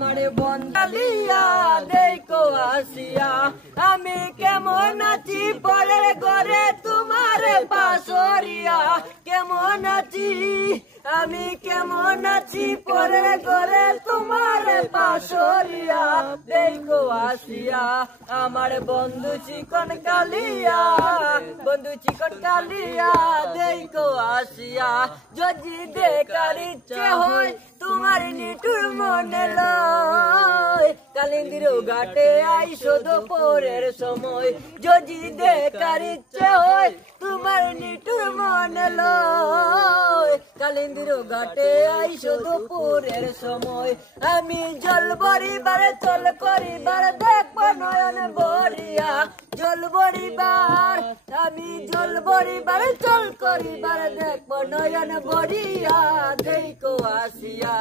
আমার বন্ধালিয়া দেখো আসিয়া আমি কেমন আছি পরের ঘরে তোমার পাশরিয়া কেমন আছি আমি কেমন আছি পরের ঘরে তোমার পাশরিয়া দেখো আসিয়া আমার বন্ধু চিকন কালিয়া দেখো আসিয়া যদি দেখার ইচ্ছে হয় তোমার নিটুর মনে লয় কালিন্দির ঘাটে আইসো দুপুরের সময় যদি দেখার ইচ্ছে হয় তোমার নিটুর মনে লয় কালিন্দির ঘাটে আইসো দুপুরের সময় আমি জল ভরিবার চল করিবার দেখবো নয়ন ভরিয়া জল ভরিবার আমি জল ভরিবার চল করিবার দেখবো নয়ন ভরিয়া দেখো আসিয়া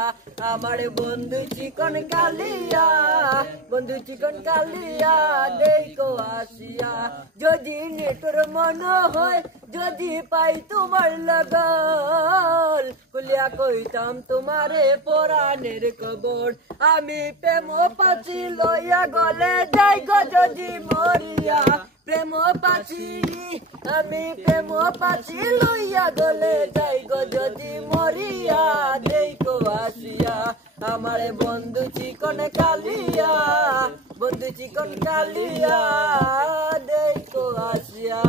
আমার বন্ধু চিকন কালিয়া দেখো আসিয়া যদি নেটোর মন হয় যদি পাই তোমার লগল কুলিয়া কইতাম তোমারে পরাণের খবর আমি প্রেম পাচি লইয়া গলে যাই গো যদি মরিয়া প্রেম পাচি আমি প্রেম পাচি লইয়া গলে যাই গো যদি মরিয়া দেখো আসিয়া আমার বন্ধু চিকন কালিয়া দেখো আসিয়া।